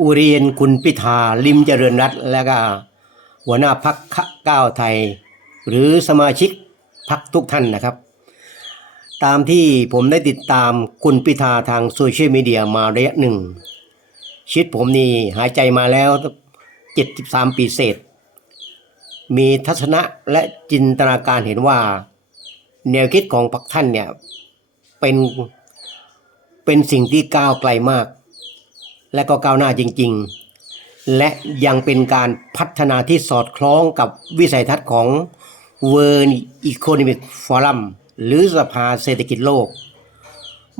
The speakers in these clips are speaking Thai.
อุเรียนคุณพิธาลิมเจริญรัตน์และก็หัวหน้าพักก้าวไทย หรือสมาชิกพักทุกท่านนะครับ ตามที่ผมได้ติดตามคุณพิธาทางโซเชียลมีเดียมาระยะหนึ่งชีวิตผมนี่หายใจมาแล้ว 73 ปีเศษ มีทัศนะและจินตนาการเห็นว่า แนวคิดของพรรคท่านเนี่ยเป็นเป็นสิ่งที่ก้าวไกลมาก และก็ก้าวหน้าจริง ๆ และยังเป็นการพัฒนาที่สอดคล้องกับวิสัยทัศน์ของ World Economic Forum หรือสภาเศรษฐกิจโลก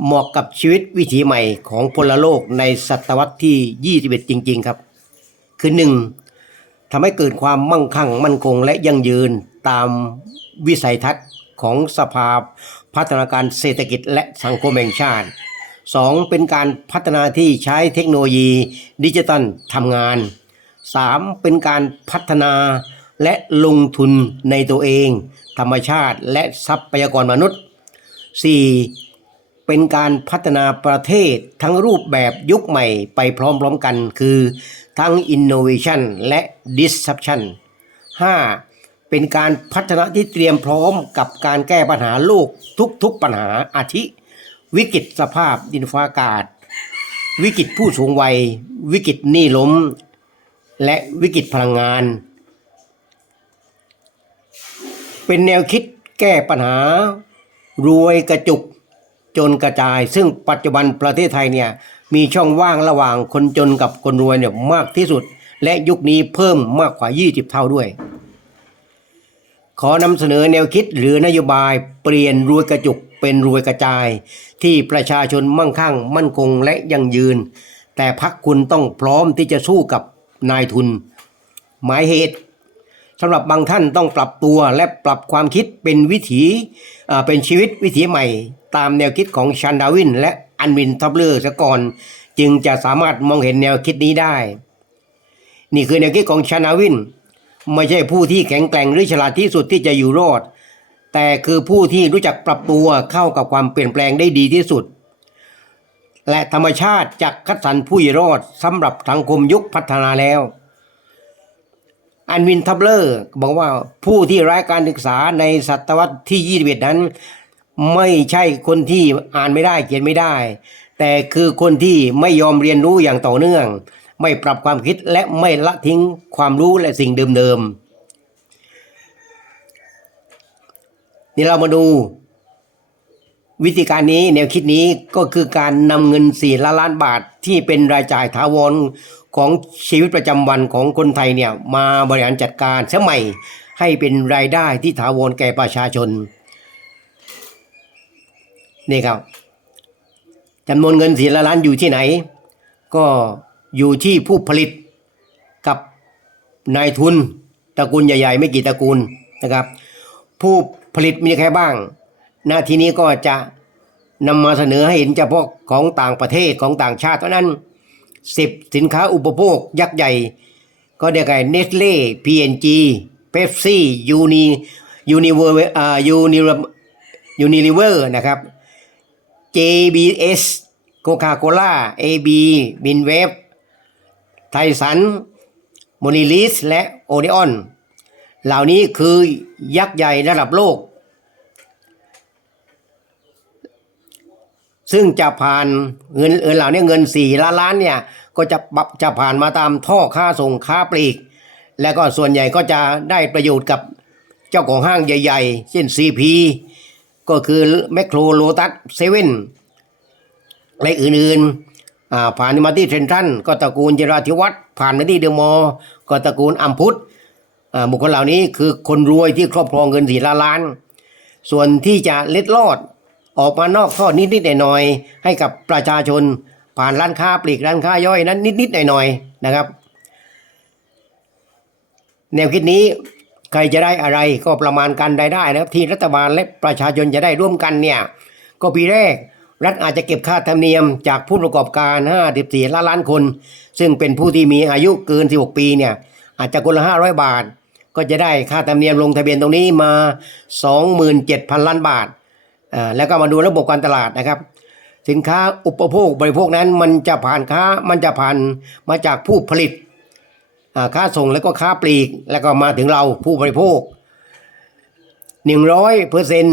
เหมาะกับชีวิตวิถีใหม่ของพลโลกในศตวรรษที่ 21 จริง ๆ ครับ คือหนึ่งทำให้เกิดความมั่งคั่งมั่นคงและยั่งยืนตามวิสัยทัศน์ของสภาพัฒนาการเศรษฐกิจและสังคมแห่งชาติ 2. เป็นการพัฒนาที่ใช้เทคโนโลยีดิจิตัลทำงาน 3. เป็นการพัฒนาและลงทุนในตัวเอง ธรรมชาติและทรัพยากรมนุษย์ 4. เป็นการพัฒนาประเทศทั้งรูปแบบยุคใหม่ไปพร้อมๆกัน คือทั้ง Innovation และ Disruption 5. เป็นการพัฒนาที่เตรียมพร้อมกับการแก้ปัญหาโลกทุกๆปัญหาอาทิ วิกฤตสภาพดินฟ้าอากาศ วิกฤตผู้สูงวัย วิกฤตหนี้ล้ม และวิกฤตพลังงาน เป็นแนวคิดแก้ปัญหา รวยกระจุกจนกระจาย ซึ่งปัจจุบันประเทศไทยเนี่ยมีช่องว่างระหว่างคนจนกับคนรวยเนี่ยมากที่สุด และยุคนี้เพิ่มมากกว่า 20 เท่าด้วย ขอนำเสนอแนวคิดหรือนโยบายเปลี่ยนรวยกระจุก เป็นรวยกระจาย ที่ประชาชนมั่งคั่ง มั่นคงและยั่งยืน แต่พักคุณต้องพร้อมที่จะสู้กับนายทุน หมายเหตุสำหรับบางท่านต้องปรับตัวและปรับความคิดเป็นวิถีอ่าเป็นชีวิตวิถีใหม่ ตามแนวคิดของชันดาวิน และอันวินทับเลอร์ซะก่อน จึงจะสามารถมองเห็นแนวคิดนี้ได้ นี่คือแนวคิดของชานาวิน ไม่ใช่ผู้ที่แข็งแกร่งหรือฉลาดที่สุดที่จะอยู่รอด แต่คือผู้ที่รู้จักปรับตัวเข้ากับความเปลี่ยนแปลงได้ดีที่สุด และธรรมชาติจะคัดสรรผู้รอดสำหรับสังคมยุคพัฒนาแล้ว อันวินทับเลอร์บอกว่าผู้ที่ร้ายการศึกษาในศตวรรษที่21นั้น ไม่ใช่คนที่อ่านไม่ได้เขียนไม่ได้ แต่คือคนที่ไม่ยอมเรียนรู้อย่างต่อเนื่อง ไม่ปรับความคิดและไม่ละทิ้งความรู้และสิ่งเดิมๆ นี่เรามาดู วิธีการนี้แนวคิดนี้ก็คือการนำเงิน4ล้านล้านบาทที่เป็นรายจ่ายถาวรของชีวิตประจำวันของคนไทยเนี่ยมาบริหารจัดการเสมัยให้เป็นรายได้ที่ถาวรแก่ประชาชนนี่ครับจำนวนเงินสี่ล้านล้านอยู่ที่ไหน ก็อยู่ที่ผู้ผลิตกับนายทุนตระกูลใหญ่ ๆ ไม่กี่ตระกูลนะครับ ผู้ ผลิตมีใครบ้าง หน้าที่นี้ก็จะนำมาเสนอให้เห็นเฉพาะของต่างประเทศของต่างชาติเท่านั้น 10 สินค้าอุปโภคยักษ์ใหญ่ ก็ได้แก่เนสเล่พีเอ็นจีเ e ปซี่ยูนียูนิเวอร์ยูนิยูนิลิเวอร์นะครับ JBS Coca-Cola AB บินเวฟไทสันโมนิลิสและโอเดออน เหล่านี้คือยักษ์ใหญ่ระดับโลก ซึ่งจะผ่านเงินเงินเหล่านี้เงินสี่ล้านล้านเนี่ยก็จะปรับจะผ่านมาตามท่อค้าส่งค้าปลีก แล้วก็ส่วนใหญ่ก็จะได้ประโยชน์กับเจ้าของห้างใหญ่ ๆ เช่น CP ก็คือแมคโครโลตัสเซเว่นและอื่นๆอ่าผ่านมาที่เซนทรัลก็ตระกูลเจราธิวัฒน์ผ่านมาที่เดอะมอลก็ตระกูลอัมพุทธ บุคคลเหล่านี้คือคนรวยที่ครอบครองเงินสี่ล้านล้าน ส่วนที่จะเล็ดลอดออกมานอกท่อนิดๆหน่อยๆให้กับประชาชนผ่านร้านค้าปลีกร้านค้าย่อยนั้นนิดๆหน่อยๆนะครับ แนวคิดนี้ใครจะได้อะไรก็ประมาณการรายได้นะครับ ที่รัฐบาลและประชาชนจะได้ร่วมกันเนี่ยก็ปีแรกรัฐอาจจะเก็บค่าธรรมเนียมจากผู้ประกอบการ 54 ล้านล้านคน ซึ่งเป็นผู้ที่มีอายุเกิน 16 ปีเนี่ยอาจจะคนละ 500 บาท ก็จะได้ค่าธรรมเนียมลงทะเบียนตรงนี้มา 27,000 ล้านบาทอ่าแล้วก็มาดูระบบการตลาดนะครับ สินค้าอุปโภคบริโภคนั้นมันจะผ่านค้ามันจะผ่านมาจากผู้ผลิตอ่าค้าส่งแล้วก็ค้าปลีก แล้วก็มาถึงเราผู้บริโภคหนึ่งร้อยเปอร์เซ็น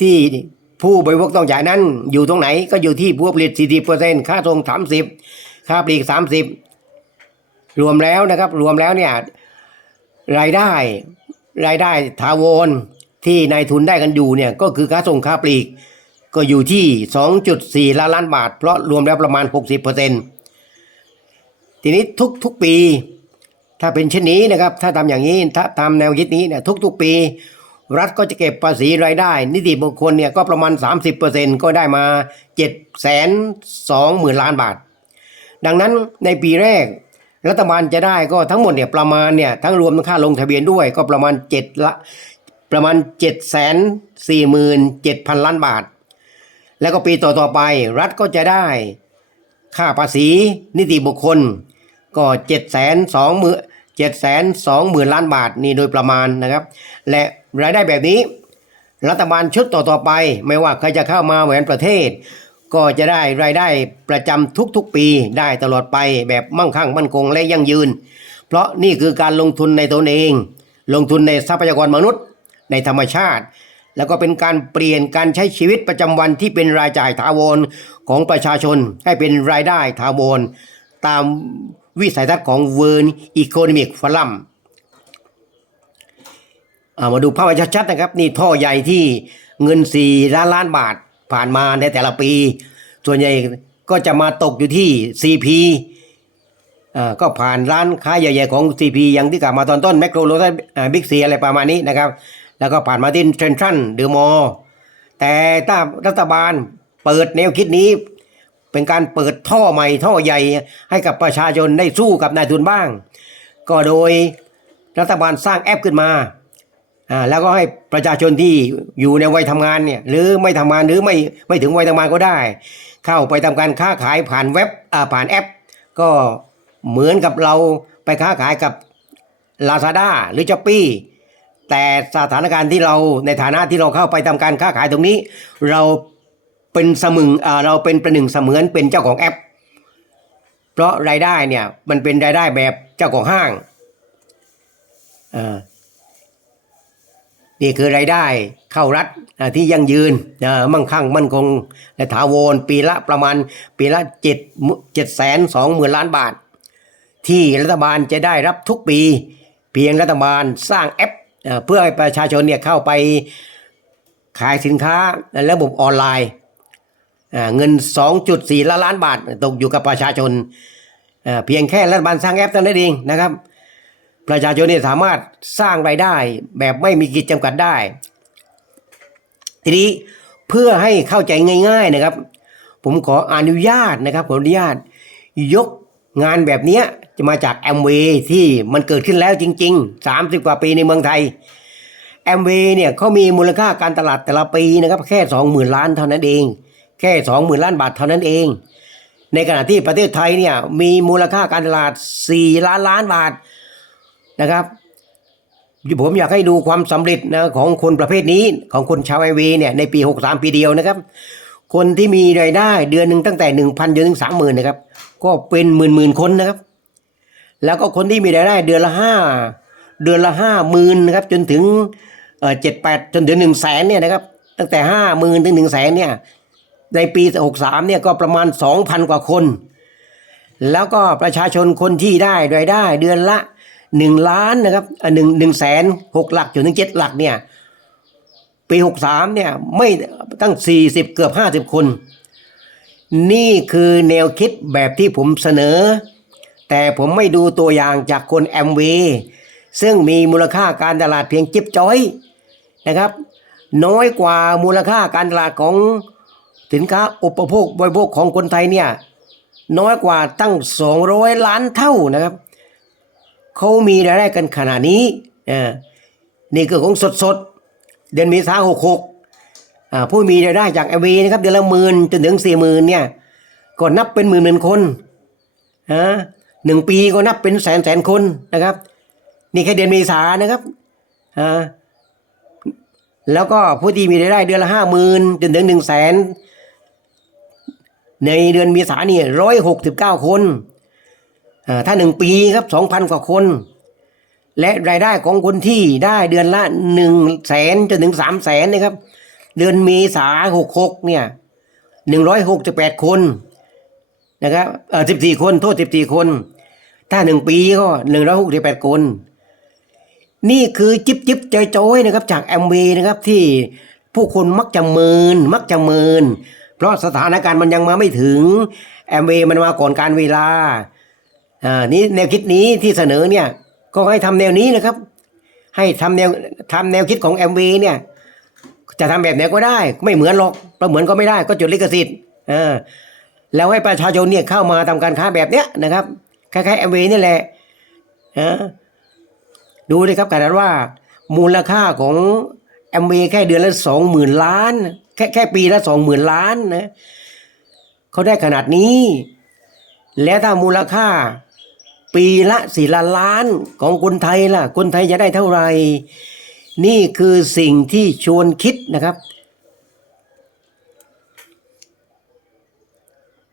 ที่ผู้บริโภคต้องจ่ายนั้น อยู่ตรงไหนก็อยู่ที่ผู้ผลิตสี่สิบเปอร์เซ็นค่าส่งสามสิบค่าปลีกสามสิบรวมแล้วนะครับ รวมแล้วเนี่ย รายได้ รายได้ถาวรที่นายทุนได้กันอยู่เนี่ยก็คือค่าส่งค่าปลีก ก็อยู่ที่ 2.4 ล้านล้านบาท เพราะรวมแล้วประมาณ 60%ทีนี้ทุกทุกปี ถ้าเป็นเช่นนี้นะครับ ถ้าทำอย่างนี้ถ้าตามแนวคิดนี้เนี่ยทุกๆปี รัฐก็จะเก็บภาษีรายได้ นิติบุคคลเนี่ยก็ประมาณ 30%ก็ได้มา7แสน2หมื่นล้านบาท ดังนั้นในปีแรก รัฐบาลจะได้ก็ทั้งหมดเนี่ยประมาณเนี่ยทั้งรวมทั้งค่าลงทะเบียนด้วยก็ประมาณ7ละประมาณ7แสน4หมื่น7พันล้านบาท แล้วก็ปีต่อๆไปรัฐก็จะได้ค่าภาษีนิติบุคคล ก็7จ็ดแสนสองหมื่เจ็ดแสนสองหมื่นล้านบาทนี่โดยประมาณนะครับ และรายได้แบบนี้ รัฐบาลชุดต่อๆไป ไม่ว่าใครจะเข้ามาแหวนประเทศ ก็จะได้รายได้ประจำทุกๆปีได้ตลอดไปแบบมั่งคั่งมั่นคงและยั่งยืน เพราะนี่คือการลงทุนในตนเอง ลงทุนในทรัพยากรมนุษย์ ในธรรมชาติ แล้วก็เป็นการเปลี่ยนการใช้ชีวิตประจำวันที่เป็นรายจ่ายถาวรของประชาชนให้เป็นรายได้ถาวรตามวิสัยทัศน์ของ World Economic Forum เอามาดูภาพชัดๆนะครับ นี่ท่อใหญ่ที่เงิน 4 ล้านล้านบาท ผ่านมาในแต่ละปี ส่วนใหญ่ก็จะมาตกอยู่ที่ CP อ่าก็ผ่านร้านค้าใหญ่ๆของ CP อย่างที่กล่าวมาตอนต้นแมคโครโรตัสบิ๊กซีอะไรประมาณนี้นะครับ แล้วก็ผ่านมาที่เทรนทรัลเดอะมอลแต่ถ้ารัฐบาลเปิดแนวคิดนี้ เป็นการเปิดท่อใหม่ท่อใหญ่ให้กับประชาชนได้สู้กับนายทุนบ้าง ก็โดยรัฐบาลสร้างแอปขึ้นมา อ่าแล้วก็ให้ประชาชนที่อยู่ในวัยทำงานเนี่ยหรือไม่ทำงานหรือไม่ไม่ถึงวัยทำงานก็ได้ เข้าไปทำการค้าขายผ่านเว็บอ่าผ่านแอป ก็เหมือนกับเราไปค้าขายกับ Lazada หรือช้อปปี้แต่สถานการณ์ที่เราในฐานะที่เราเข้าไปทำการค้าขายตรงนี้ เราเป็นเสมึงอ่าเราเป็นประหนึ่งเสมือนเป็นเจ้าของแอป เพราะรายได้เนี่ยมันเป็นรายได้แบบเจ้าของห้างอ่า นี่คือรายได้เข้ารัฐที่ยั่งยืนอ่ามั่งคั่งมั่นคงและถาวรปีละประมาณปีละเจ็ดเจ็ดแสนสองหมื่นล้านบาท ที่รัฐบาลจะได้รับทุกปี เพียงรัฐบาลสร้างแอปเพื่อให้ประชาชนเนี่ยเข้าไปขายสินค้าในระบบออนไลน์เงิน 2.4 ล้านล้านบาทตกอยู่กับประชาชน เพียงแค่รัฐบาลสร้างแอปเท่านั้นเองนะครับ ประชาชนเนี่ยสามารถสร้างรายได้แบบไม่มีขีดจำกัดได้ ทีนี้เพื่อให้เข้าใจง่าย ๆนะครับ ผมขออนุญาตนะครับขออนุญาต ยกงานแบบนี้จะมาจากแอมเวที่มันเกิดขึ้นแล้วจริง ๆ 30 กว่าปีในเมืองไทยแอมเวย์เนี่ยเขามีมูลค่าการตลาดแต่ละปีนะครับแค่ 20,000 ล้านเท่านั้นเอง แค่ 20,000 ล้านบาทเท่านั้นเอง ในขณะที่ประเทศไทยเนี่ยมีมูลค่าการตลาด 4 ล้านล้านบาท นะครับผมอยากให้ดูความสำเร็จนะของคนประเภทนี้ของคนชาวไอวย์เนี่ยในปี 63 ปีเดียวนะครับ คนที่มีรายได้เดือนหนึ่งตั้งแต่ 1,000จนถึง30,000นะครับ ก็เป็นหมื่นหมื่นๆคนนะครับ แล้วก็คนที่มีรายได้เดือนละห้าเดือนละห้าหมื่นนะครับจนถึงเอ่อเจ็ดแปดจนถึงหนึ่งแสนเนี่ยนะครับตั้งแต่ห้าหมื่นถึงหนึ่งแสนเนี่ยในปีหกสามเนี่ยก็ประมาณสองพันกว่าคน แล้วก็ประชาชนคนที่ได้รายได้เดือนละ หนึ่งล้านนะครับหนึ่งหนึ่งแสนหกหลักจนถึงเจ็ดหลักเนี่ยปีหกสามเนี่ยไม่ตั้งสี่สิบเกือบห้าสิบคน นี่คือแนวคิดแบบที่ผมเสนอ แต่ผมไม่ดูตัวอย่างจากคนแอมเวย์ซึ่งมีมูลค่าการตลาดเพียงจิบจ้อยนะครับ น้อยกว่ามูลค่าการตลาดของสินค้าอุปโภคบริโภคของคนไทยเนี่ยน้อยกว่าตั้ง 200 ล้านเท่านะครับ เขามีรายได้กันขนาดนี้อ่านี่คือของสดๆเดือนเมษาหกหกอ่าผู้มีรายได้จากแอเวย์นะครับเดือนละหมื่นจนถึงสี่หมื่นเนี่ยก็นับเป็นหมื่นหมื่นคนฮะหนึ่งปีก็นับเป็นแสนแสนคนนะครับ นี่แค่เดือนเมษานะครับอ่าแล้วก็ผู้ที่มีรายได้เดือนละห้าหมื่นจนถึงหนึ่งแสนในเดือนเมษาเนี่ยร้อยหกสิบเก้าคน ถ้าหนึ่งปีครับสองพันกว่าคน และรายได้ของคนที่ได้เดือนละหนึ่งแสนจนถึงสามแสนนะครับ เดือนเมษาหกหกเนี่ยหนึ่งร้อยหกสิบแปดคนนะครับเออสิบสี่คนโทษสิบสี่คน ถ้าหนึ่งปีก็หนึ่งร้อยหกสิบแปดคน นี่คือจิบจิบจอยจอยนะครับจากแอมเวนะครับที่ผู้คนมักจะเมินมักจะเมิน เพราะสถานการณ์มันยังมาไม่ถึงแอมเวมันมาก่อนการเวลา อ่านี่แนวคิดนี้ที่เสนอเนี่ยก็ให้ทำแนวนี้นะครับ ให้ทำแนวทำแนวคิดของแอมเวเนี่ยจะทำแบบไหนก็ได้ ไม่เหมือนหรอกประเหมือนก็ไม่ได้ก็จดลิขสิทธิ์อ่าแล้วให้ประชาชนเนี่ยเข้ามาทำการค้าแบบเนี้ยนะครับคล้ายๆแอมเวนี่แหละอ่าดูเลยครับขนาดว่ามูลค่าของแอมเวแค่เดือนละสองหมื่นล้าน แค่แค่ปีละสองหมื่นล้านนะเขาได้ขนาดนี้ แล้วถ้ามูลค่า ปีละสี่ล้านล้านของคนไทยล่ะ คนไทยจะได้เท่าไหร่ นี่คือสิ่งที่ชวนคิดนะครับ